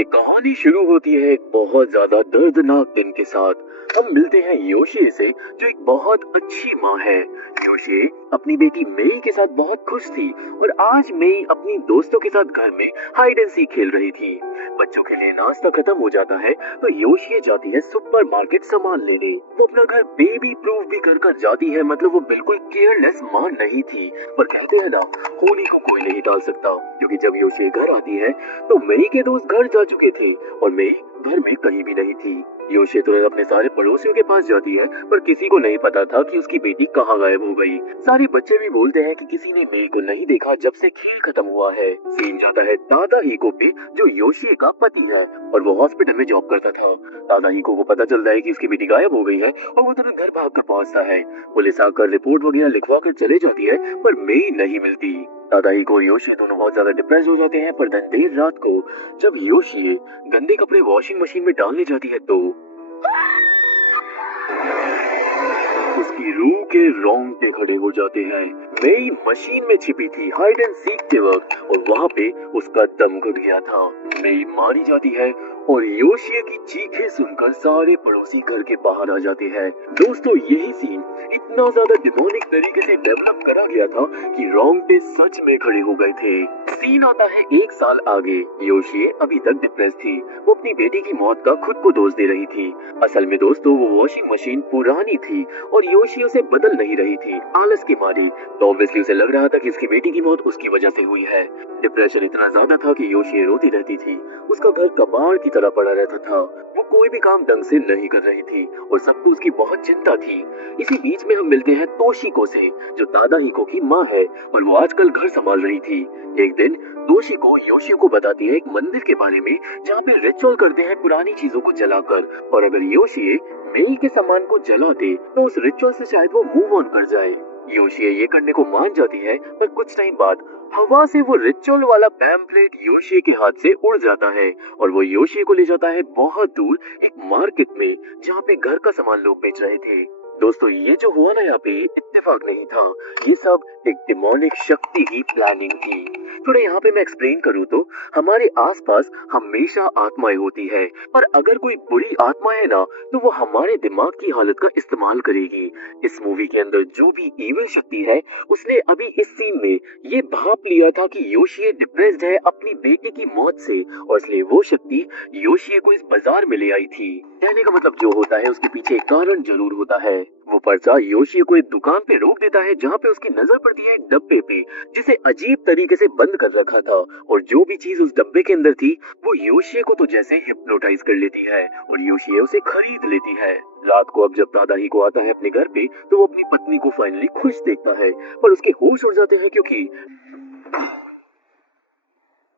ये कहानी शुरू होती है एक बहुत ज्यादा दर्दनाक दिन के साथ। हम मिलते हैं योशी से, जो एक बहुत अच्छी माँ है। योशी अपनी बेटी मेई के साथ बहुत खुश थी और आज मेई अपनी दोस्तों के साथ घर में हाइड एंड सीक खेल रही थी। बच्चों के लिए नाश्ता खत्म हो जाता है तो योशी जाती है सुपरमार्केट सामान लेने। वो अपना घर बेबी प्रूफ भी कर जाती है, मतलब वो बिल्कुल केयरलेस माँ नहीं थी। पर कहते हैं ना, होली को कोई नहीं टाल सकता, क्योंकि जब योशी घर आती है तो मेई के दोस्त घर जा चुके थे और मेई घर में कहीं भी नहीं थी। योशी तुरंत अपने सारे पड़ोसियों के पास जाती है, पर किसी को नहीं पता था कि उसकी बेटी कहाँ गायब हो गई। सारे बच्चे भी बोलते हैं कि किसी ने मेई को नहीं देखा जब से खेल खत्म हुआ है। सीन जाता है दादा हीको पे, जो योशी का पति है और वो हॉस्पिटल में जॉब करता था। दादा हीको को पता चलता है कि उसकी बेटी गायब हो गई है और वो तुरंत घर भाग कर पहुंचता है। पुलिस आकर रिपोर्ट वगैरह लिखवा कर चले जाती है, पर मेई नहीं मिलती। दादा हीको और योशी दोनों बहुत ज्यादा डिप्रेस हो जाते हैं। पर देर रात को जब योशी गंदे कपड़े वॉशिंग मशीन में डालने जाती है तो उसकी रूह के रोंगटे खड़े हो जाते हैं। मेई मशीन में छिपी थी हाइड एंड सीक के वक्त और वहाँ पे उसका दम घुट गया था। मेई मारी जाती है और योशी की चीखें सुनकर सारे पड़ोसी घर के बाहर आ जाते हैं। दोस्तों, यही सीन इतना ज्यादा डिमोनिक तरीके से डेवलप करा गया था कि रोंगटे सच में खड़े हो गए थे। सीन आता है 1 साल आगे। योशी अभी तक डिप्रेस थी। वो अपनी बेटी की मौत का खुद को दोष दे रही थी। असल में दोस्तों, वो वॉशिंग मशीन पुरानी थी और योशी उसे बदल नहीं रही थी आलस की मारी। तो ऑब्वियसली उसे लग रहा था कि उसकी बेटी की मौत उसकी वजह से हुई है। डिप्रेशन इतना ज्यादा था कि योशी रोती रहती थी। उसका घर कबाड़ की तरह पड़ा रहता था। वो कोई भी काम ढंग से नहीं कर रही थी और सबको उसकी बहुत चिंता थी। इसी बीच में हम मिलते हैं तोशिको से, जो दादा हीको की माँ है और वो आजकल घर संभाल रही थी। एक दिन तोशिको योशी को बताती है एक मंदिर के बारे में, जहाँ पे रिचुअल करते हैं पुरानी चीजों को जलाकर, और अगर योशी मेई के सामान को जला दे तो उस रिचुअल से शायद वो मूव ऑन कर जाए। योशी ये करने को मान जाती है, पर कुछ टाइम बाद हवा से वो रिचुअल वाला पैम्पलेट योशी के हाथ से उड़ जाता है और वो योशी को ले जाता है बहुत दूर एक मार्केट में, जहाँ पे घर का सामान लोग बेच रहे थे। दोस्तों, ये जो हुआ ना, यहाँ पे इत्तेफाक नहीं था, ये सब एक डिमोनिक शक्ति की प्लानिंग थी। थोड़ा यहाँ पे मैं एक्सप्लेन करूँ तो हमारे आसपास हमेशा आत्माएं होती है, पर अगर कोई बुरी आत्मा है ना, तो वो हमारे दिमाग की हालत का इस्तेमाल करेगी। इस मूवी के अंदर जो भी इविल शक्ति है, उसने अभी इस सीन में ये भाप लिया था कि योशी डिप्रेस्ड है अपनी बेटी की मौत से, और इसलिए वो शक्ति योशी को इस बाजार में ले आई थी। कहने का मतलब जो होता है उसके पीछे एक कारण जरूर होता है। वो पर्चा योशी को एक दुकान पे रोक देता है, जहाँ पे उसकी नजर पड़ती है एक डब्बे पे, जिसे अजीब तरीके से बंद कर रखा था, और जो भी चीज उस डब्बे के अंदर थी वो योशी को तो जैसे हिप्नोटाइज कर लेती है और योशी उसे खरीद लेती है। रात को अब जब दादा ही को आता है अपने घर पे, तो वो अपनी पत्नी को फाइनली खुश देखता है, पर उसके होश उड़ जाते हैं क्योंकि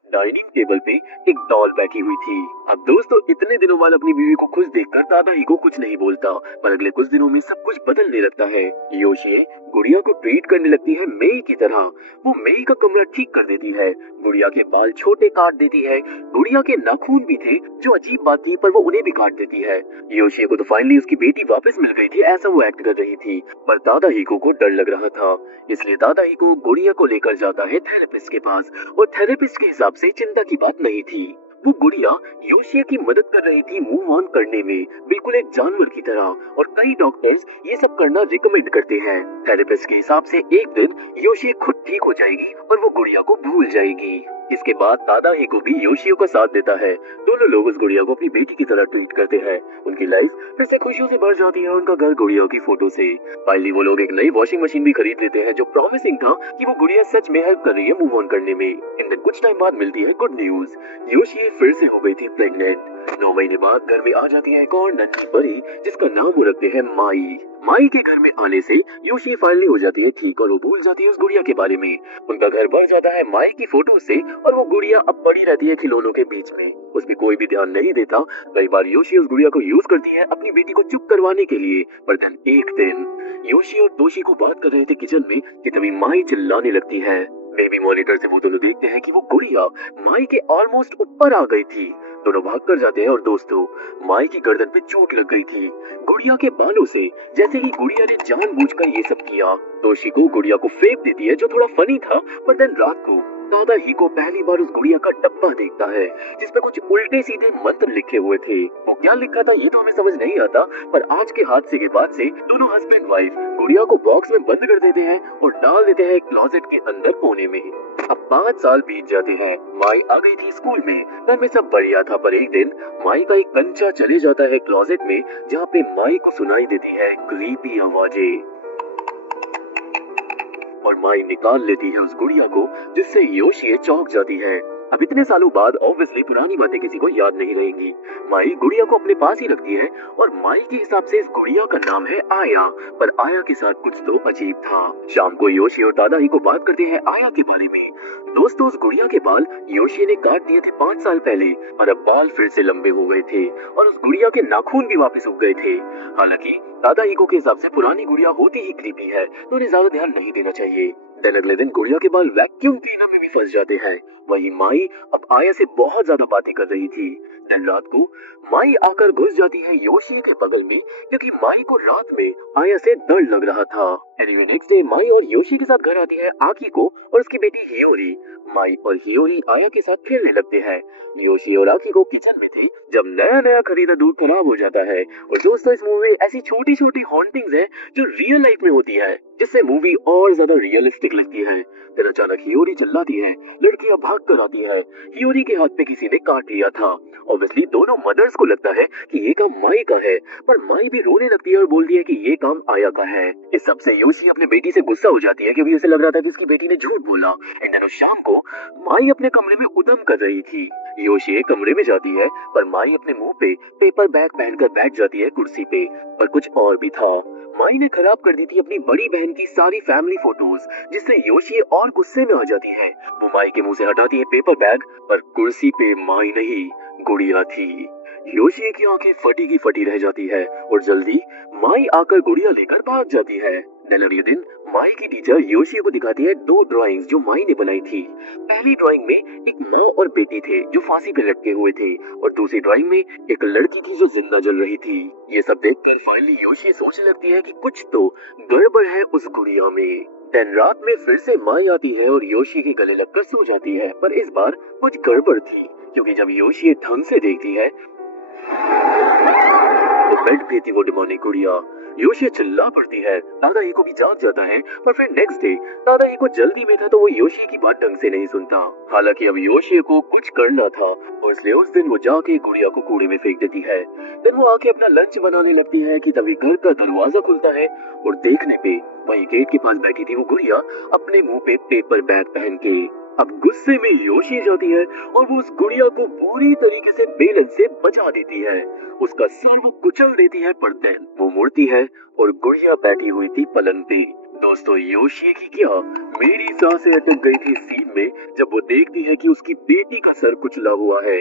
डाइनिंग टेबल पे एक डॉल बैठी हुई थी। अब दोस्तों, इतने दिनों बाद अपनी बीवी को खुश देखकर दादा ही को कुछ नहीं बोलता, पर अगले कुछ दिनों में सब कुछ बदलने लगता है। योशी गुड़िया को ट्रीट करने लगती है मेई की तरह। वो मेई का कमरा ठीक कर देती है, गुड़िया के बाल छोटे काट देती है। गुड़िया के नाखून भी थे, जो अजीब बात थी, पर वो उन्हें भी काट देती है। योशी को तो फाइनली उसकी बेटी वापस मिल गई थी, ऐसा वो एक्ट कर रही थी, पर दादा हीको को डर लग रहा था। इसलिए दादा हीको गुड़िया को लेकर जाता है थेरेपिस्ट के पास, और थेरेपिस्ट के हिसाब से चिंता की बात नहीं थी। वो गुड़िया योशी की मदद कर रही थी मूव ऑन करने में, बिल्कुल एक जानवर की तरह, और कई डॉक्टर्स ये सब करना रिकमेंड करते हैं। थेरेपिस्ट के हिसाब से एक दिन योशी खुद ठीक हो जाएगी और वो गुड़िया को भूल जाएगी। इसके बाद दादा ही को भी योशियो का साथ देता है। दोनों लोग उस गुड़िया को अपनी बेटी की तरह ट्रीट करते हैं। उनकी लाइफ फिर से खुशियों से भर जाती है, उनका घर गुड़िया की फोटो से। फाइनली वो लोग एक नई वॉशिंग मशीन भी खरीद लेते हैं, जो प्रॉमिसिंग था कि वो गुड़िया सच में हेल्प कर रही है मूव ऑन करने में। इन कुछ टाइम बाद मिलती है गुड न्यूज, योशी फिर से हो गई थी प्रेग्नेंट। 9 महीने बाद घर में आ जाती है एक और नन्ही परी, जिसका नाम वो रखते हैं माई। माई के घर में आने से योशी फाइनली हो जाती है ठीक, और वो भूल जाती है उस गुड़िया के बारे में। उनका घर भर जाता है माई की फोटो से, और वो गुड़िया अब पड़ी रहती है खिलौनों के बीच में। उस पर कोई भी ध्यान नहीं देता। कई बार योशी उस गुड़िया को यूज करती है अपनी बेटी को चुप करवाने के लिए। पर एक दिन योशी और तोशी को बात कर रहे थे किचन में कि तभी माई चिल्लाने लगती है। बेबी मॉनिटर से वो दोनों देखते हैं कि वो गुड़िया माई के ऑलमोस्ट ऊपर आ गई थी। दोनों भाग कर जाते हैं और दोस्तों, माई की गर्दन पे चोट लग गई थी गुड़िया के बालों से। जैसे ही गुड़िया ने जानबूझकर ये सब किया, तोशी को गुड़िया को फेंक देती है, जो थोड़ा फनी था। पर दिन रात को दादा ही को पहली बार उस गुड़िया का डब्बा देखता है जिसपे कुछ उल्टे सीधे मंत्र लिखे हुए थे। वो क्या लिखा था ये तो हमें समझ नहीं आता, पर आज के हादसे के बाद से दोनों हस्बैंड वाइफ गुड़िया को बॉक्स में बंद कर देते हैं और डाल देते हैं क्लोजेट के अंदर कोने में। अब 5 साल बीत जाते हैं। माई आ गई थी स्कूल में, घर में सब बढ़िया था, पर एक दिन माई का एक कंचा चले जाता है क्लोजेट में, जहाँ पे माई को सुनाई देती है क्रीपी आवाजें और माई निकाल लेती है उस गुड़िया को, जिससे योशी चौंक जाती है। अब इतने सालों बाद ऑब्वियसली पुरानी बातें किसी को याद नहीं रहेंगी। माई गुड़िया को अपने पास ही रखती है और माई के हिसाब से इस गुड़िया का नाम है आया, पर आया के साथ कुछ तो अजीब था। शाम को योशी और दादा ही को बात करते हैं आया के बारे में। दोस्तों, उस गुड़िया के बाल योशी ने काट दिए थे 5 साल पहले और अब बाल फिर से लंबे हो गए थे और उस गुड़िया के नाखून भी वापस उग गए थे। हालांकि दादा ही को के हिसाब से पुरानी गुड़िया होती ही क्रीपी है तो उन्हें ज्यादा ध्यान नहीं देना चाहिए। अगले दिन गुड़िया के बाल वैक्यूम क्लीनर में भी फंस जाते हैं। वही माई अब आया से बहुत ज्यादा बातें कर रही थी। दिन रात को माई आकर घुस जाती है योशी के बगल में, क्योंकि माई को रात में आया से डर लग रहा था। एनीवे नेक्स्ट डे माई और योशी के साथ घर आती है आकी को और उसकी बेटी हियोरी। माई और हियोरी आया के साथ खेलने लगते हैं। योशी और आकी को किचन में थे जब नया खरीदा दूध खराब हो जाता है। और दोस्तों, इस मूवी में ऐसी छोटी छोटी हॉन्टिंग्स है जो रियल लाइफ में होती है, जिससे मूवी और ज्यादा रियलिस्टिक लगती है। फिर अचानक हियोरी चिल्लाती है, लड़कियां भाग कर आती है। हियोरी के हाथ पे किसी ने काट लिया था। ऑब्वियसली दोनों मदर्स को लगता है कि ये काम माई का है, पर माई भी रोने लगती है और बोलती है कि ये काम आया का है। इस सबसे योशी अपने बेटी से गुस्सा हो जाती है, क्योंकि उसे लग रहा था कि उसकी बेटी ने झूठ बोला। एंड शाम को माई अपने कमरे में उदम कर रही थी। योशी कमरे में जाती है, पर माई अपने मुंह पे पेपर बैग पहनकर बैठ जाती है कुर्सी पे। पर कुछ और भी था। माई ने खराब कर दी थी अपनी बड़ी बहन की सारी फैमिली फोटोज, जिससे योशी और गुस्से में आ जाती है। वो माई के मुंह से हटाती है पेपर बैग, पर कुर्सी पे माई नहीं गुड़िया थी। योशी की आंखें फटी की फटी रह जाती है और जल्दी माई आकर गुड़िया लेकर भाग जाती है। अगले दिन माई की टीचर योशी को दिखाती है 2 ड्राइंग्स जो माई ने बनाई थी। पहली ड्राइंग में एक माँ और बेटी थे जो फांसी पे लटके हुए थे और दूसरी ड्राइंग में एक लड़की थी जो जिंदा जल रही थी। ये सब देखकर फाइनली योशी सोचने लगती है कि कुछ तो गड़बड़ है उस गुड़िया में। दिन रात में फिर से माई आती है और योशी के गले लगकर सो जाती है, पर इस बार कुछ गड़बड़ थी, क्योंकि जब योशी ढंग से देखती है तो बेड पे थी वो डिमोनिक गुड़िया। योशी चिल्ला पड़ती है। दादा ही को भी जाग जाता है, पर फिर नेक्स्ट डे दादा ही को जल्दी में था तो वो योशी की बात ढंग से नहीं सुनता। हालांकि अब योशी को कुछ करना था और इसलिए उस दिन वो जाके गुड़िया को कूड़े में फेंक देती है। फिर वो आके अपना लंच बनाने लगती है कि तभी घर का दरवाजा खुलता है और देखने पे वही गेट के पास बैठी थी वो गुड़िया अपने मुंह पे पेपर बैग पहन के। अब गुस्से में योशी जाती है और वो उस गुड़िया को पूरी तरीके से बेलन से बचा देती है। उसका सर वो कुचल देती है, पर देन वो मुड़ती है और गुड़िया बैठी हुई थी पलंग पे। दोस्तों, योशी की क्या मेरी सांसें अटक गई थी सीन में जब वो देखती है कि उसकी बेटी का सर कुचला हुआ है।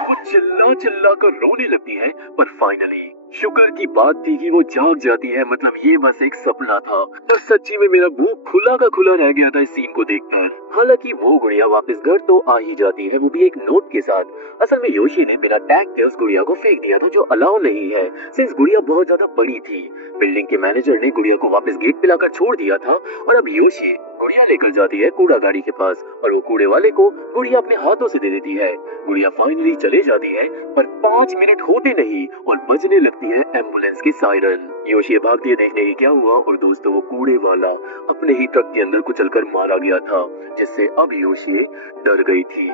वो चिल्ला चिल्ला कर रोने लगती है, पर फाइनली शुक्र की बात थी कि वो जाग जाती है। मतलब ये बस एक सपना था, पर सच्ची में मेरा मुंह खुला का खुला रह गया था इस सीन को देखकर। हालांकि वो गुड़िया वापस घर तो आ ही जाती है, वो भी एक नोट के साथ। असल में योशी ने बिना टैग के उस गुड़िया को फेंक दिया था, जो अलाउ नहीं है सिंस गुड़िया बहुत ज्यादा बड़ी थी। बिल्डिंग के मैनेजर ने गुड़िया को वापस गेट पे लाकर छोड़ दिया था और अब योशी गुड़िया लेकर जाती है कूड़ा गाड़ी के पास और वो कूड़े वाले को गुड़िया अपने हाथों से दे देती है। गुड़िया फाइनली चले जाती है, पर 5 मिनट होते नहीं और बजने लगती है एम्बुलेंस की सायरन। योशी भागती है देखने की क्या हुआ और दोस्तों, वो कूड़े वाला अपने ही ट्रक के अंदर कुचलकर मारा गया था, जिससे अब योशी डर गई थी।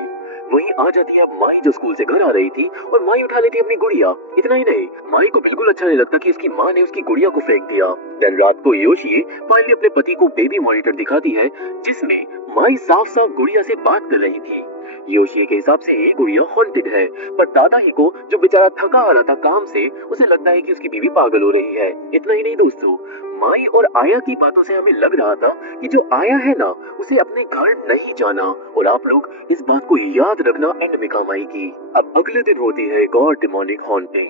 वहीं आ जाती है अब माई, जो स्कूल से घर आ रही थी और माई उठा लेती है अपनी गुड़िया। इतना ही नहीं, माई को बिल्कुल अच्छा नहीं लगता कि उसकी माँ ने उसकी गुड़िया को फेंक दिया। दिन रात को योशी फाइनली अपने पति को बेबी मॉनिटर दिखाती है, जिसमें माई साफ साफ गुड़िया से बात कर रही थी। योशी के हिसाब से ये गुड़िया हॉन्टेड है, पर दादा ही को, जो बेचारा थका आ रहा था काम से, उसे लगता है कि उसकी बीवी पागल हो रही है। इतना ही नहीं दोस्तों, माई और आया की बातों से हमें लग रहा था कि जो आया है ना, उसे अपने घर नहीं जाना। और आप लोग इस बात को याद रखना एंड में काम आएगी। अब अगले दिन होती है एक और डिमोनिक हॉन्टिंग।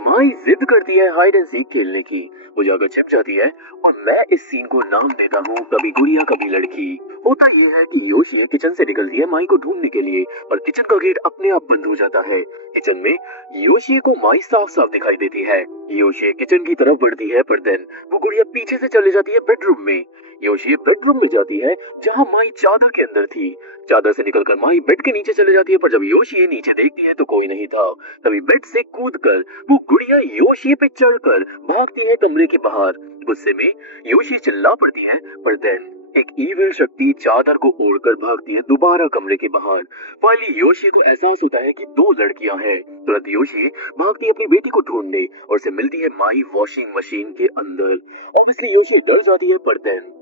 माई जिद करती है हाइड एंड सीक खेलने की। वो जाकर छिप जाती है और मैं इस सीन को नाम देता हूँ कभी गुड़िया कभी लड़की। होता यह है कि योशी किचन से निकलती है माई को ढूंढने के लिए, पर किचन का गेट अपने आप बंद हो जाता है। किचन में योशी को माई साफ साफ दिखाई देती है। योशी किचन की तरफ बढ़ती है, पर देन वो गुड़िया पीछे से चले जाती है बेडरूम में। योशी बेडरूम में जाती है जहाँ माई चादर के अंदर थी। चादर से निकलकर माई बेड के नीचे चले जाती है, पर जब योशी नीचे देखती है तो कोई नहीं था। तभी बेड से कूदकर वो गुड़िया योशी पे चढ़कर भागती है कमरे के बाहर। गुस्से में योशी चिल्ला पड़ती है, पर देन एक ईविल शक्ति चादर को ओढ़कर भागती है दोबारा कमरे के बाहर। फाइनली योशी को एहसास होता है कि दो लड़कियां हैं। तुरंत योशी भागती है अपनी बेटी को ढूंढने और उसे मिलती है माई वॉशिंग मशीन के अंदर। ऑब्वियसली योशी डर जाती है, पर देन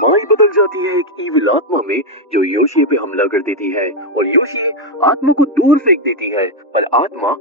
माई बदल जाती है एक ईविल आत्मा में जो योशी पे हमला कर देती है और योशी आत्मा को दूर फेंक देती है, पर आत्मा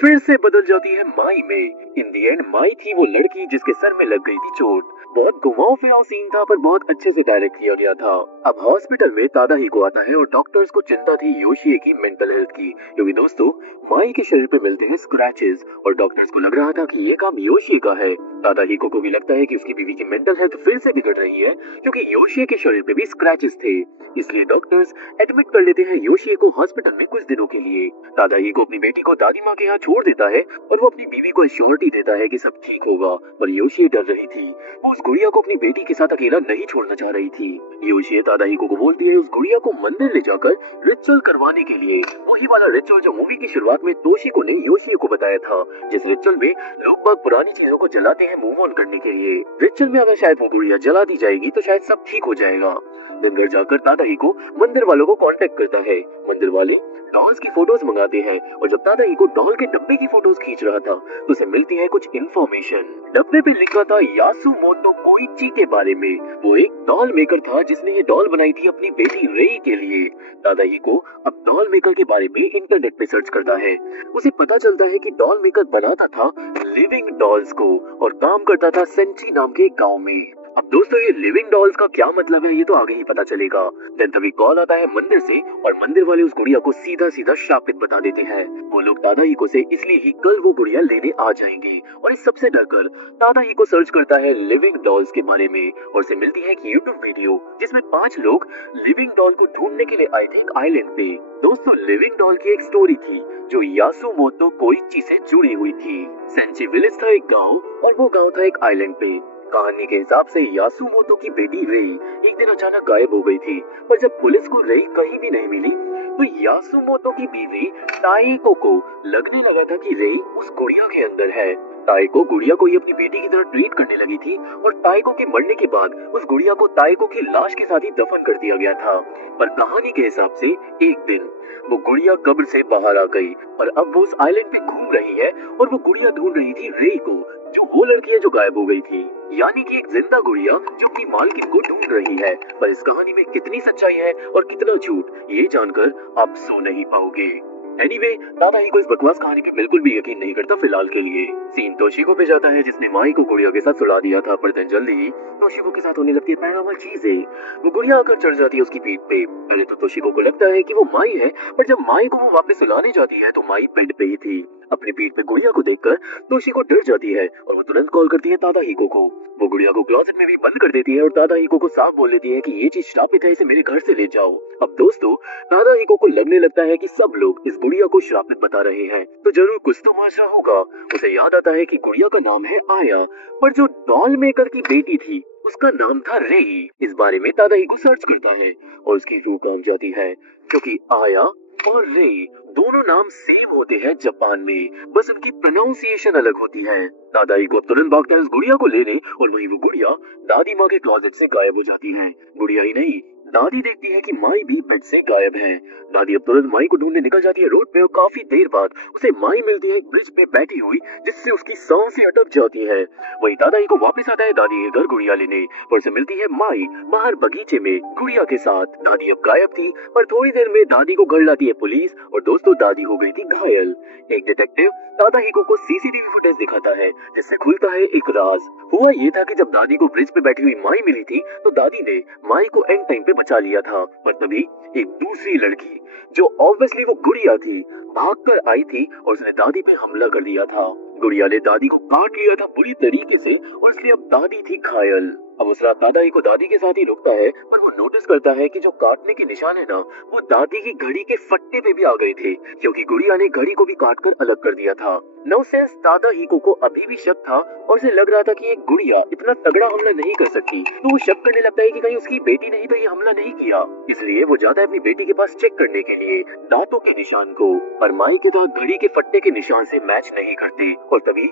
फिर से बदल जाती है माई में। इन दी एंड माई थी वो लड़की जिसके सर में लग गई थी चोट। बहुत घुमाव फिराव सीन था, पर बहुत अच्छे से डायरेक्ट किया गया था। अब हॉस्पिटल में तादाहिको आता है और डॉक्टर्स को चिंता थी योशी की मेंटल हेल्थ की, क्योंकि दोस्तों माई के शरीर पे मिलते हैं स्क्रैचेस और डॉक्टर्स को लग रहा था कि ये काम योशी का है। तादाहिको को भी लगता है कि उसकी बीवी की मेंटल हेल्थ फिर से बिगड़ रही है, क्योंकि योशी के शरीर पे भी स्क्रैचेस थे। इसलिए डॉक्टर्स एडमिट कर लेते हैं योशी को हॉस्पिटल में कुछ दिनों के लिए। तादाहिको अपनी बेटी को दादी माँ के यहाँ छोड़ देता है और वो अपनी बीवी को एश्योरिटी देता है कि सब ठीक होगा, पर योशी डर रही थी। वो उस गुड़िया को अपनी बेटी के साथ अकेला नहीं छोड़ना चाह रही थी। योशी तादाहिको को बोलती है उस गुड़िया को मंदिर ले जाकर रिचुअल करवाने के लिए, वही वाला रिचुअल जो मूवी की शुरुआत में तोशिको ने योशी को बताया था, जिस रिचुअल में लोग बाग पुरानी चीजों को जलाते हैं मूव ऑन करने के लिए। रिचुअल में अगर शायद वो गुड़िया जला दी जाएगी तो शायद सब ठीक हो जाएगा। दिन घर जाकर तादाहिको मंदिर वालों को कांटेक्ट करता है। मंदिर वाले डॉल्स की फोटोज मंगाते हैं और जब तादाहिको डॉल के डब्बे की फोटोज खींच रहा था तो उसे मिलती है कुछ इन्फॉर्मेशन। डब्बे पे लिखा था यासुमोतो कोइची के बारे में। वो एक डॉल मेकर था जिसने ये डॉल बनाई थी अपनी बेटी रेई के लिए। तादाहिको अब डॉल मेकर के बारे में इंटरनेट पे सर्च करता है। उसे पता चलता है कि डॉल मेकर बनाता था लिविंग डॉल्स को और काम करता था सेंची नाम के गांव में। अब दोस्तों ये लिविंग डॉल्स का क्या मतलब है ये तो आगे ही पता चलेगा। देन तभी कॉल आता है मंदिर से और मंदिर वाले उस गुड़िया को सीधा सीधा श्रापित बता देते हैं। वो लोग तादाहिको से इसलिए ही कल वो गुड़िया लेने आ जाएंगे और इस सबसे डरकर तादाहिको सर्च करता है लिविंग डॉल्स के बारे में और उसे मिलती है एक यूट्यूब वीडियो जिसमें 5 लोग लिविंग डॉल को ढूंढने के लिए आए थे एक आइलैंड पे। दोस्तों लिविंग डॉल की एक स्टोरी थी जो यासुमोतो कोइची से जुड़ी हुई थी। सेंची विलेज था एक गाँव और वो गाँव था एक आइलैंड पे। कहानी के हिसाब से यासुमोतो की बेटी रेई एक दिन अचानक गायब हो गई थी, पर जब पुलिस को रेई कहीं भी नहीं मिली तो यासुमोतो की बीवी ताइको को लगने लगा था कि रेई उस गुड़िया के अंदर है। ताइको गुड़िया को ही अपनी बेटी की तरह ट्रीट करने लगी थी और ताइको के मरने के बाद उस गुड़िया को ताइको की लाश के साथ ही दफन कर दिया गया था। पर कहानी के हिसाब से एक दिन वो गुड़िया कब्र से बाहर आ गई और अब वो उस आइलैंड पे घूम रही है और वो गुड़िया ढूंढ रही थी रेई को, जो वो लड़की है जो गायब हो गई थी। यानी कि एक जिंदा गुड़िया जो अपनी मालकिन को ढूंढ रही है। पर इस कहानी में कितनी सच्चाई है और कितना झूठ ये जानकर आप सो नहीं पाओगे। एनीवे, तादाहिको इस बकवास कहानी पे बिल्कुल भी यकीन नहीं करता फिलहाल के लिए। सीन तोशिको पे जाता है जिसने माई को गुड़िया के साथ सुला दिया था, पर दिन जल्दी ही तोशिको के साथ होने लगती है पैरानॉर्मल चीजें। वो गुड़िया आकर चढ़ जाती है उसकी पीठ पे। पहले तो तोशिको को लगता है कि वो माई है, पर जब माई को वो वापस सुलाने जाती है तो माई बेड पे ही थी। अपनी पीठ पे गुड़िया को देखकर तोशिको डर जाती है और वो तुरंत कॉल करती है तादाहिको को। वो गुड़िया को क्लोजेट में भी बंद कर देती है और तादाहिको को साफ बोल देती है कि ये चीज श्रापित है, इसे मेरे घर से ले जाओ। अब दोस्तों तादाहिको को लगने लगता है कि सब लोग इस गुड़िया को श्रापित बता रहे हैं, तो जरूर कुछ तो माजरा होगा। उसे याद आता है कि गुड़िया का नाम है आया, पर जो डॉल मेकर की बेटी थी उसका नाम था रेई। इस बारे में तादाहिको सर्च करता है और उसकी रूह काम जाती है, क्योंकि आया और रेई दोनों नाम सेम होते हैं जापान में, बस उनकी प्रोनाउंसिएशन अलग होती है। तादाहिको अब तुरंत भागता है उस गुड़िया को लेने और वहीं वो गुड़िया दादी माँ के क्लोजेट से गायब हो जाती है। गुड़िया ही नहीं, दादी देखती है कि माई भी बेड से गायब है। दादी अब तुरंत माई को ढूंढने निकल जाती है रोड पे और काफी देर बाद उसे माई मिलती है एक ब्रिज पे बैठी हुई, जिससे उसकी सांसें अटक जाती है। वही तादाहिको वापस आता है दादी के घर गुड़िया लेने, पर उसे मिलती है माई बाहर बगीचे में गुड़िया के साथ। दादी अब गायब थी, पर थोड़ी देर में दादी को घर लाती है पुलिस और दोस्तों दादी हो गई थी घायल। एक डिटेक्टिव तादाहिको को सीसीटीवी फुटेज दिखाता है जिससे खुलता है एक राज। हुआ ये था कि जब दादी को ब्रिज पे बैठी हुई माई मिली थी तो दादी ने माई को एंड टाइम पे बचा लिया था, पर तभी एक दूसरी लड़की जो ऑब्वियसली वो गुड़िया थी, भागकर आई थी और उसने दादी पे हमला कर दिया था। गुड़िया ने दादी को काट लिया था बुरी तरीके से और इसलिए अब दादी थी घायल। अब उस रात दादाई को दादी के साथ ही रुकता है, पर वो नोटिस करता है कि जो काटने के निशान है ना, वो दादी की घड़ी के फट्टे पे भी आ गए थे, क्योंकि गुड़िया ने घड़ी को भी काटकर अलग कर दिया था। नो सेंस दादा हिको को अभी भी शक था और उसे लग रहा था कि ये गुड़िया इतना तगड़ा हमला नहीं कर सकती, तो वो शक करने लगता है कि कहीं उसकी बेटी नहीं तो ये हमला नहीं किया। इसलिए वो जाता है अपनी बेटी के पास चेक करने के लिए दांतों के निशान को, पर माई के दांत घड़ी के फट्टे के निशान से मैच नहीं करते और तभी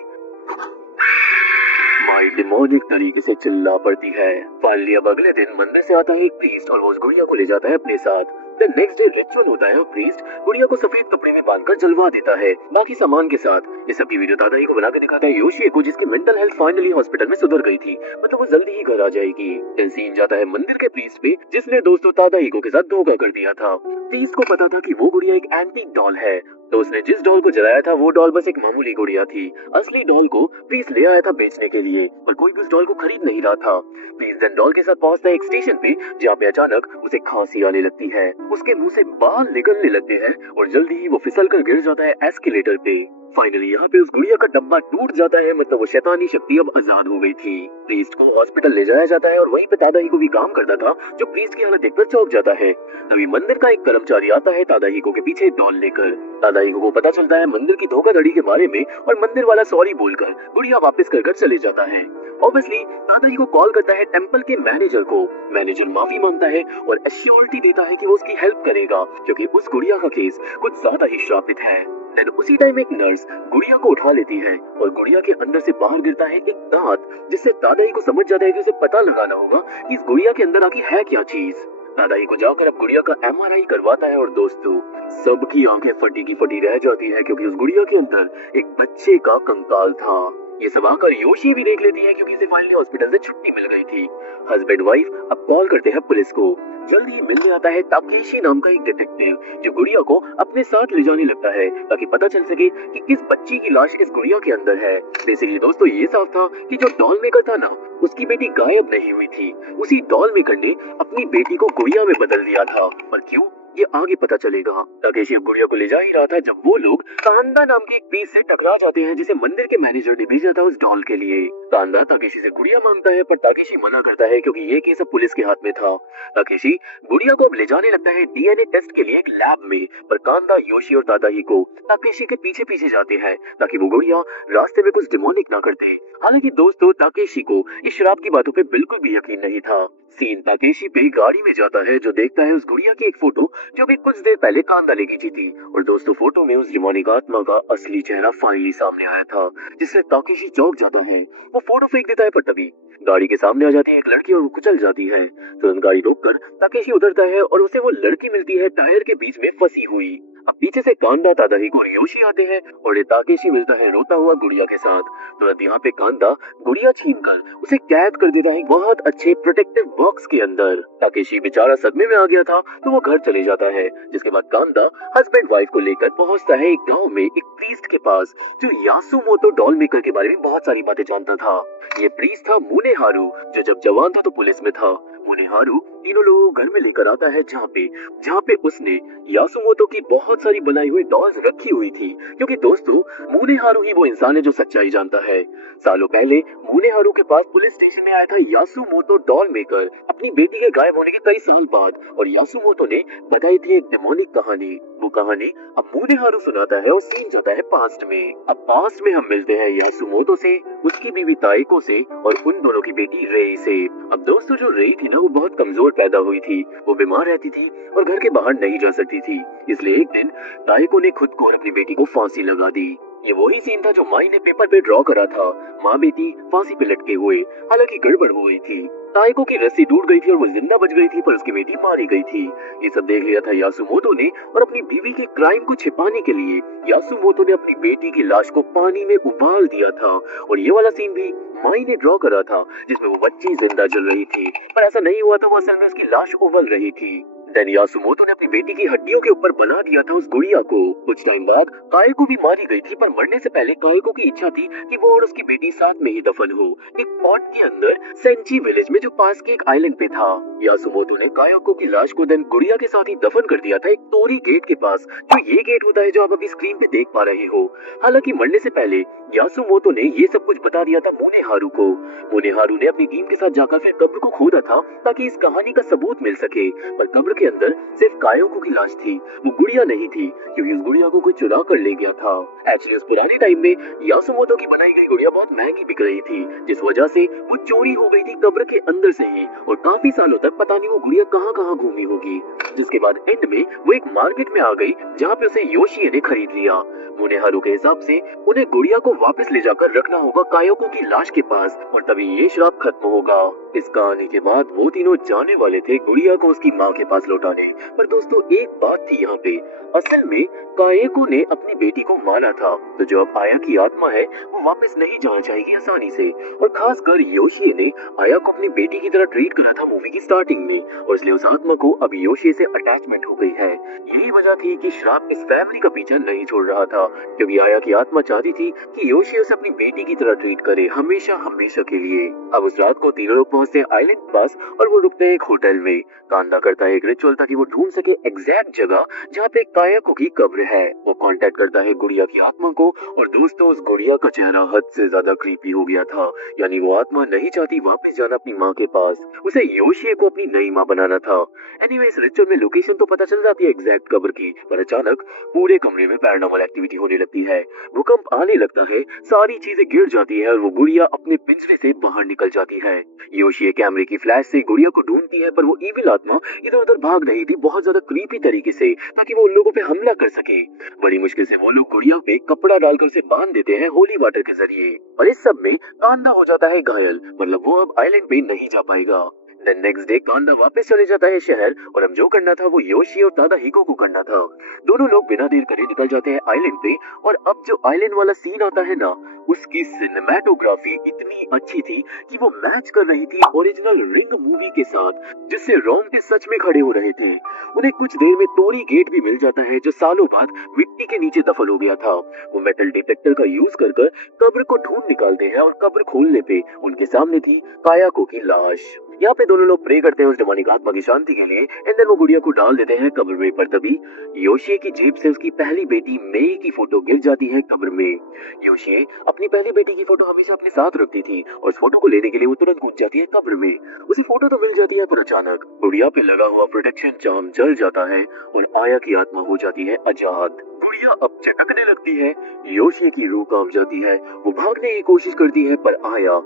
माई डिमोनिक तरीके से चिल्ला पड़ती है। फाइनली अब अगले दिन मंदिर से आता है एक प्रीस्ट और वो उस गुड़िया को ले जाता है अपने साथ। द नेक्स्ट डे रिचुअल होता है और प्रीस्ट गुड़िया को सफेद कपड़े में बांधकर जलवा देता है बाकी सामान के साथ। ये सब की वीडियो दादाई को बनाकर दिखाता है योशिए को, जिसकी मेंटल हेल्थ फाइनली हॉस्पिटल में सुधर गई थी, मतलब वो जल्दी ही घर आ जाएगी। देन सीन जाता है मंदिर के प्रीस्ट पे, जिसने दोस्तों दादाई को के साथ धोखा कर दिया था। प्रीस्ट को पता था कि वो गुड़िया एक एंटीक डॉल है, तो उसने जिस डॉल को जलाया था वो डॉल बस एक मामूली गुड़िया थी। असली डॉल को प्रीस्ट ले आया था बेचने के लिए, पर कोई भी उस डॉल को खरीद नहीं रहा था। प्रीस्ट देन डॉल के साथ पहुंचता है एक स्टेशन पे, जहाँ पे अचानक उसे खांसी आने लगती है, उसके मुंह से बाल निकलने लगते हैं और जल्दी ही वो फिसल कर गिर जाता है एस्केलेटर पे। फाइनली यहाँ पे उस गुड़िया का डब्बा टूट जाता है, मतलब वो शैतानी शक्ति अब आजाद हो गई थी। प्रीस्ट को हॉस्पिटल ले जाया जाता है और वहीं पे दादाही को भी काम करता था, जो प्रीस्ट की हालत देखकर चौंक जाता है। तभी मंदिर का एक कर्मचारी आता है दादाही को के पीछे डॉल लेकर। दादाही को पता चलता है मंदिर की धोखाधड़ी के बारे में और मंदिर वाला सॉरी बोलकर गुड़िया वापस कर चले जाता है। ऑब्वियसली दादाही को कॉल करता है टेंपल के मैनेजर को। मैनेजर माफी मांगता है और एश्योरिटी देता है कि वो उसकी हेल्प करेगा, क्योंकि उस गुड़िया का केस कुछ ज्यादा ही श्रापित है। देन उसी टाइम एक नर्स गुड़िया को उठा लेती है और गुड़िया के अंदर से बाहर गिरता है एक दांत, जिससे दादाही को समझ जाता है कि उसे पता लगाना होगा कि इस गुड़िया के अंदर आखिर है क्या चीज। दादाही को जाकर अब गुड़िया का एमआरआई करवाता है और दोस्तों सबकी आंखें फटी की फटी रह जाती है, क्योंकि उस गुड़िया के अंदर एक बच्चे का कंकाल था। ये सब आकर योशी भी देख लेती है, क्योंकि इसे फाइनली हॉस्पिटल से छुट्टी मिल गई थी। हस्बैंड वाइफ अब कॉल करते हैं पुलिस को। जल्दी ही मिलने आता है ताकेशी नाम का एक डिटेक्टिव, जो गुड़िया को अपने साथ ले जाने लगता है ताकि पता चल सके कि किस बच्ची की लाश इस गुड़िया के अंदर है। बेसिकली दोस्तों ये साफ था कि जो डॉल मेकर था ना, उसकी बेटी गायब नहीं हुई थी, उसी डॉल मेकर ने अपनी बेटी को गुड़िया में बदल दिया था। पर क्यों, ये आगे पता चलेगा। ताकेशी अब गुड़िया को ले जा ही रहा था जब वो लोग कांदा नाम के एक पीस से टकरा जाते हैं, जिसे मंदिर के मैनेजर ने भेजा था उस डॉल के लिए। कांदा ताकेशी से गुड़िया मांगता है, पर ताकेशी मना करता है क्योंकि ये केस अब पुलिस के हाथ में था। ताकेशी गुड़िया को अब ले जाने लगता है डीएनए टेस्ट के लिए एक लैब में, पर कांदा, योशी और दादाही को ताकेशी के पीछे पीछे जाते हैं ताकि वो गुड़िया रास्ते में कुछ डिमोनिक ना करते। हालांकि दोस्तों ताकेशी को इस शराब की बातों पे बिल्कुल भी यकीन नहीं था। सीन ताकेशी पे गाड़ी में जाता है, जो देखता है उस गुड़िया की एक फोटो जो भी कुछ देर पहले कांदा ले गई थी। और दोस्तों फोटो में उस डिमोनिक आत्मा का असली चेहरा फाइनली सामने आया था, जिससे ताकेशी चौंक जाता है। वो फोटो फेंक देता है, पर तभी गाड़ी के सामने आ जाती है एक लड़की और वो कुचल जाती है। तुरंत गाड़ी रोककर ताकेशी उतरता है और उसे वो लड़की मिलती है टायर के बीच में फंसी हुई। अब पीछे से कांदा, दादाही और योशी आते हैं और ये ताकेशी मिलता है रोता हुआ गुड़िया के साथ। तुरंत यहाँ पे कांदा गुड़िया छीनकर उसे कैद कर देता है बहुत अच्छे प्रोटेक्टिव बॉक्स के अंदर। ताकेशी बेचारा सदमे में आ गया था, तो वो घर चले जाता है। जिसके बाद कांदा हस्बैंड वाइफ को लेकर पहुंचता है एक गांव में एक प्रीस्ट के पास, जो यासुमोतो डॉल मेकर के बारे में बहुत सारी बातें जानता था। ये प्रीस्ट था मुनेहारू, जो जब जवान था तो पुलिस में था। मुनेहारू तीनों लोगों को घर में लेकर आता है, जहाँ पे उसने यासुमोतो की बहुत सारी बनाई हुई डॉल्स रखी हुई थी, क्योंकि दोस्तों मुनेहारू ही वो इंसान है जो सच्चाई जानता है। सालों पहले मुनेहारू के पास पुलिस स्टेशन में आया था यासुमोतो डॉल मेकर अपनी बेटी के गायब होने के कई साल बाद, और यासुमोतो ने बताई थी एक डेमोनिक कहानी। वो कहानी अब मुनेहारू सुनाता है और सीन जाता है पास्ट में। अब पास्ट में हम मिलते हैं यासुमोतो से, उसकी बीवी ताएको से और उन दोनों की बेटी रेई से। अब दोस्तों जो रेई थी ना, वो बहुत कमजोर पैदा हुई थी, वो बीमार रहती थी और घर के बाहर नहीं जा सकती थी। इसलिए एक दिन ताएको ने खुद को और अपनी बेटी को फांसी लगा दी। ये वही सीन था जो माई ने पेपर पे ड्रॉ करा था, माँ बेटी फांसी पे लटके हुए। हालांकि गड़बड़ हो गई थी, ताएको की रस्सी टूट गई थी और वो जिंदा बच गई थी, पर उसकी बेटी मारी गई थी। ये सब देख लिया था यासुमोतो ने, और अपनी बीवी के क्राइम को छिपाने के लिए यासुमोतो ने अपनी बेटी की लाश को पानी में उबाल दिया था। और ये वाला सीन भी माई ने ड्रॉ करा था, जिसमें वो बच्ची जिंदा जल रही थी, पर ऐसा नहीं हुआ था, वो असल में उसकी लाश उबल रही थी। देन यासुमोतो ने अपनी बेटी की हड्डियों के ऊपर बना दिया था उस गुड़िया को। कुछ टाइम बाद काएको भी मारी गई थी, पर मरने से पहले काएको की इच्छा थी कि वो और उसकी बेटी साथ में ही दफन हो, एक पॉट के अंदर सेंची विलेज में, जो पास के एक आइलैंड पे था। यासुमोतो ने काएको की लाश को देन गुड़िया के साथ ही दफन कर दिया था एक तोरी गेट के पास, जो ये गेट होता है जो आप अभी स्क्रीन पे देख पा रहे हो। हालांकि मरने से पहले यासुमोतो ने ये सब कुछ बता दिया था मुनेहारू को। मुनेहारू ने अपनी टीम के साथ जाकर फिर कब्र को खोदा था ताकि इस कहानी का सबूत मिल सके, पर कब्र के अंदर सिर्फ कायोको की लाश थी, वो गुड़िया नहीं थी, क्योंकि उस गुड़िया को कोई चुरा कर ले गया था। एक्चुअली उस पुराने टाइम में यासुमोतो की बनाई गई गुड़िया बहुत महंगी बिक रही थी, जिस वजह से वो चोरी हो गई थी कब्र के अंदर से ही, और काफी सालों तक पता नहीं वो गुड़िया कहाँ कहाँ घूमी होगी। जिसके बाद एंड में वो एक मार्केट में आ गई जहाँ पे उसे योशिए ने खरीद लिया। मुनेहारू के हिसाब से उन्हें गुड़िया को वापस ले जाकर रखना होगा कायोको की लाश के पास, और तभी ये श्राप खत्म होगा। इस कहानी के बाद वो तीनों जाने वाले थे गुड़िया को उसकी माँ के पास लौटाने, पर दोस्तों एक बात थी यहाँ पे, असल में काएको ने अपनी बेटी को मारा था, तो जो अब आया की आत्मा है वो वापस नहीं जाना चाहेगी आसानी से। और खासकर योशिए ने आया को अपनी बेटी की तरह ट्रीट करा था मूवी की स्टार्टिंग में, और इसलिए उस आत्मा को अब योशिए से अटैचमेंट हो गई है। यही वजह थी कि श्राप इस फैमिली का पीछा नहीं छोड़ रहा था, क्योंकि आया की आत्मा चाहती थी कि योशिए उसे अपनी बेटी की तरह ट्रीट करे हमेशा हमेशा के लिए। अब उस रात को तीनों लोग पहुंचते हैं आइलैंड पास, और वो रुकते हैं एक होटल में। कांदा करता है एक रिचुअल ताकि वो ढूंढ सके एग्जैक्ट जगह जहाँ पे कायाको की कब्र है। वो कांटेक्ट करता है गुड़िया की आत्मा को, और दोस्तों उस गुड़िया का चेहरा हद से ज्यादा क्रीपी हो गया था, यानी वो आत्मा नहीं चाहती वापस जाना अपनी माँ के पास, उसे योशिए को अपनी नई माँ बनाना था। एनीवे इस रिचुअल में लोकेशन तो पता चल जाती है एग्जैक्ट कब्र की, पर अचानक पूरे कमरे में पैरानॉर्मल एक्टिविटी होने लगती है, भूकंप आने लगता है, सारी चीजें गिर जाती है और वो गुड़िया अपने पिंजरे से बाहर निकल जाती है। योशिए कैमरे की फ्लैश से गुड़िया को ढूंढती है, पर वो इविल आत्मा इधर उधर भाग रही थी बहुत ज्यादा क्रीपी तरीके से, ताकि वो उन लोगों पे हमला कर सके। बड़ी मुश्किल से वो लोग गुड़िया पे कपड़ा डालकर उसे बांध देते हैं होली वाटर के जरिए, और इस सब में कांदा हो जाता है घायल, मतलब वो अब आइलैंड पे नहीं जा पाएगा। देन नेक्स्ट डे कांदा वापस चले जाता है शहर, और अब जो करना था वो योशी और तादाहिको को करना था। दोनों लोग बिना देर करे निकल जाते हैं आइलैंड पे, और अब जो आइलैंड वाला सीन आता है ना, उसकी सिनेमैटोग्राफी इतनी अच्छी थी कि वो मैच कर रही थी ओरिजिनल रिंग मूवी के साथ, जिससे रोंगटे सच में खड़े हो रहे थे। उन्हें कुछ देर में तोरी गेट भी मिल जाता है, जो सालों बाद मिट्टी के नीचे दफन हो गया था। वो मेटल डिटेक्टर का यूज कर कब्र को ढूंढ निकालते हैं, और कब्र खोलने पे उनके सामने थी कायाको की लाश। यहाँ पे दोनों लोग प्रे करते हैं उस डेमोनिक आत्मा की शांति के लिए, एंड देन वो गुड़िया को डाल देते हैं कब्र में। पर तभी योशिए की जेब से उसकी पहली बेटी मेई की फोटो गिर जाती है कब्र में। योशिए अपनी पहली बेटी की फोटो हमेशा अपने साथ रखती थी, और उस फोटो को लेने के लिए वो तुरंत कूद जाती है कब्र में। उसे फोटो तो मिल जाती है, पर अचानक गुड़िया पे लगा हुआ प्रोटेक्शन चार्म जल जाता है, और आया की आत्मा हो जाती है आजाद। गुड़िया अब चटकने लगती है, योशिए की रूह कांप जाती है, वो भागने की कोशिश करती है, पर आया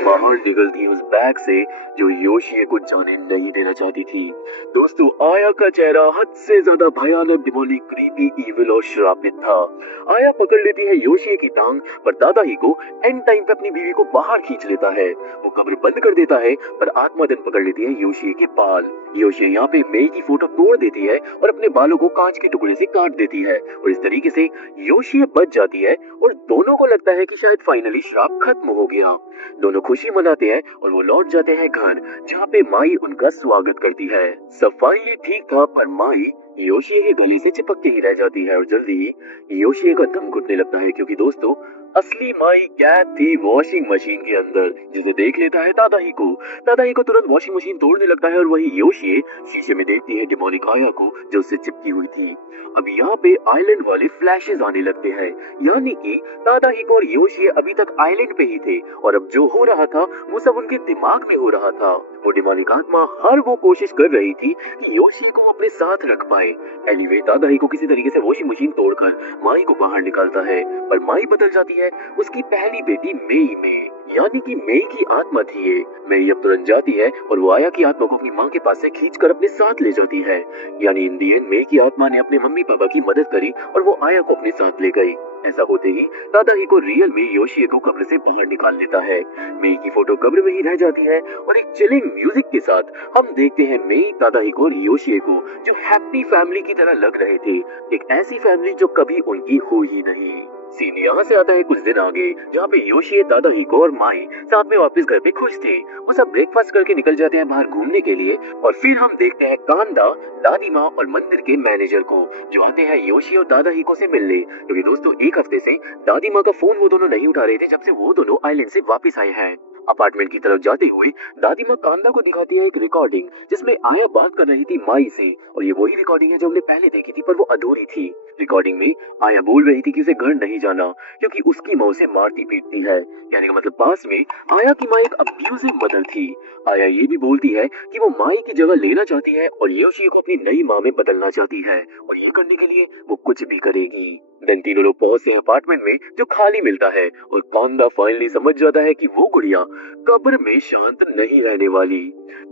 बाहर निकलती है उस बैग से जो योशिए को जाने नहीं देना चाहती थी। दोस्तों आया का चेहरा हद से ज्यादा भयानक, डिमोनिक, क्रीपी, इविल और श्रापित था। आया पकड़ लेती है योशिए की टांग, पर दादाहिको एंड टाइम पे अपनी बीवी को बाहर खींच लेता है। वो कब्र बंद कर देता है, पर आत्मा दिन पकड़ लेती है योशिए के बाल। योशिए यहाँ पे मेई की फोटो तोड़ देती है और अपने बालों को कांच के टुकड़े से काट देती है, और इस तरीके से योशिए बच जाती है, और दोनों को लगता है कि शायद फाइनली श्राप खत्म हो गया। दोनों खुशी मनाते हैं और वो लौट जाते हैं घर, जहाँ पे माई उनका स्वागत करती है। सब फाइनली ठीक था, पर माई योशिए के गले से चिपक के ही रह जाती है, और जल्दी ही योशिए का दम घुटने लगता है, क्योंकि दोस्तों असली माई कैद थी वॉशिंग मशीन के अंदर, जिसे देख लेता है दादाहिको। दादाहिको तुरंत वॉशिंग मशीन तोड़ने लगता है, और वही योशिए शीशे में देखती है डेमोनिक आया को जो उससे चिपकी हुई थी। अब यहाँ पे आइलैंड वाले फ्लैशेस आने लगते हैं, यानी कि दादाहिको और योशिए अभी तक आइलैंड पे ही थे, और अब जो हो रहा था वो सब उनके दिमाग में हो रहा था। वो डेमोनिक आत्मा हर वो कोशिश कर रही थी कि योशिए को अपने साथ रख पाए। एनीवे दादाहिको किसी तरीके से वॉशिंग मशीन तोड़कर माई को बाहर निकालता है, पर माई बदल जाती है उसकी पहली बेटी मेई में, यानी कि मेई की आत्मा थी ये। मेई अब तुरंत जाती है और वो आया की आत्मा को अपनी माँ के पास से खींचकर अपने साथ ले जाती है, यानी इन दी एंड मेई की आत्मा ने अपने मम्मी पापा की मदद करी और वो आया को अपने साथ ले गई। ऐसा होते ही दादाहिको रियल में योशिए को कब्र से बाहर निकाल लेता है। मेई की फोटो कब्र में ही रह जाती है, और एक चिलिंग म्यूजिक के साथ हम देखते हैं मेई, दादाहिको और योशिए को, जो हैप्पी फैमिली की तरह लग रहे थे, एक ऐसी फैमिली जो कभी उनकी हो ही नहीं। सीन यहाँ से आता है कुछ दिन आगे, जहाँ पे योशी, दादा हिको और माई साथ में वापस घर पे खुश थे। वो सब ब्रेकफास्ट करके निकल जाते हैं बाहर घूमने के लिए और फिर हम देखते हैं कांदा, दादी माँ और मंदिर के मैनेजर को, जो आते हैं योशी और दादा हिको से मिलने, क्योंकि दोस्तों एक हफ्ते से दादी माँ का फोन वो दोनों नहीं उठा रहे थे जब से वो दोनों आइलैंड से वापस आए हैं। अपार्टमेंट की तरफ जाते हुए दादी माँ कांदा को दिखाती है एक रिकॉर्डिंग, जिसमें आया बात कर रही थी माई से, और ये वही रिकॉर्डिंग है जो हमने पहले देखी थी पर वो अधूरी थी। रिकॉर्डिंग में आया बोल रही थी कि उसे घर नहीं जाना क्योंकि उसकी माँ उसे मारती पीटती है। यानी कि मतलब पास में आया की माँ एक अब्यूजिव मदर थी। आया ये भी बोलती है कि वो माई की जगह लेना चाहती है और योशी को अपनी नई माँ में बदलना चाहती है, और ये करने के लिए वो कुछ भी करेगी। देन तीनों लोग पहुंचते हैं अपार्टमेंट में जो खाली मिलता है, और कांदा फाइनली समझ जाता है कि वो गुड़िया कब्र में शांत नहीं रहने वाली।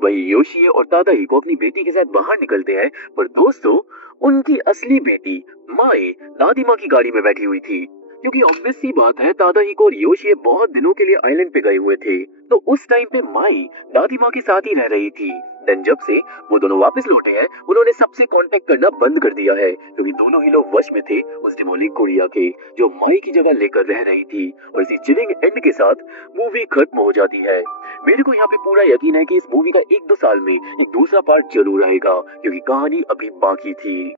वही योशी और दादा ही को अपनी बेटी के साथ बाहर निकलते हैं, पर दोस्तों उनकी असली बेटी माई दादी माँ की गाड़ी में बैठी हुई थी, क्योंकि ऑब्वियस सी बात है दादा ही को और योशी बहुत दिनों के लिए आइलैंड पे गए हुए थे, तो उस टाइम पे माई दादी माँ के साथ ही रह रही थी। देन जब से वो दोनों वापस लौटे हैं, उन्होंने सबसे कांटेक्ट करना बंद कर दिया है, क्योंकि दोनों ही लोग वश में थे उस डिमोलिक गुड़िया के, जो माई की जगह लेकर रह रही थी। और इसी चिलिंग एंड के साथ मूवी खत्म हो जाती है। मेरे को यहाँ पे पूरा यकीन है कि इस मूवी का 1-2 साल में एक दूसरा पार्ट जरूर आएगा, क्योंकि कहानी अभी बाकी थी।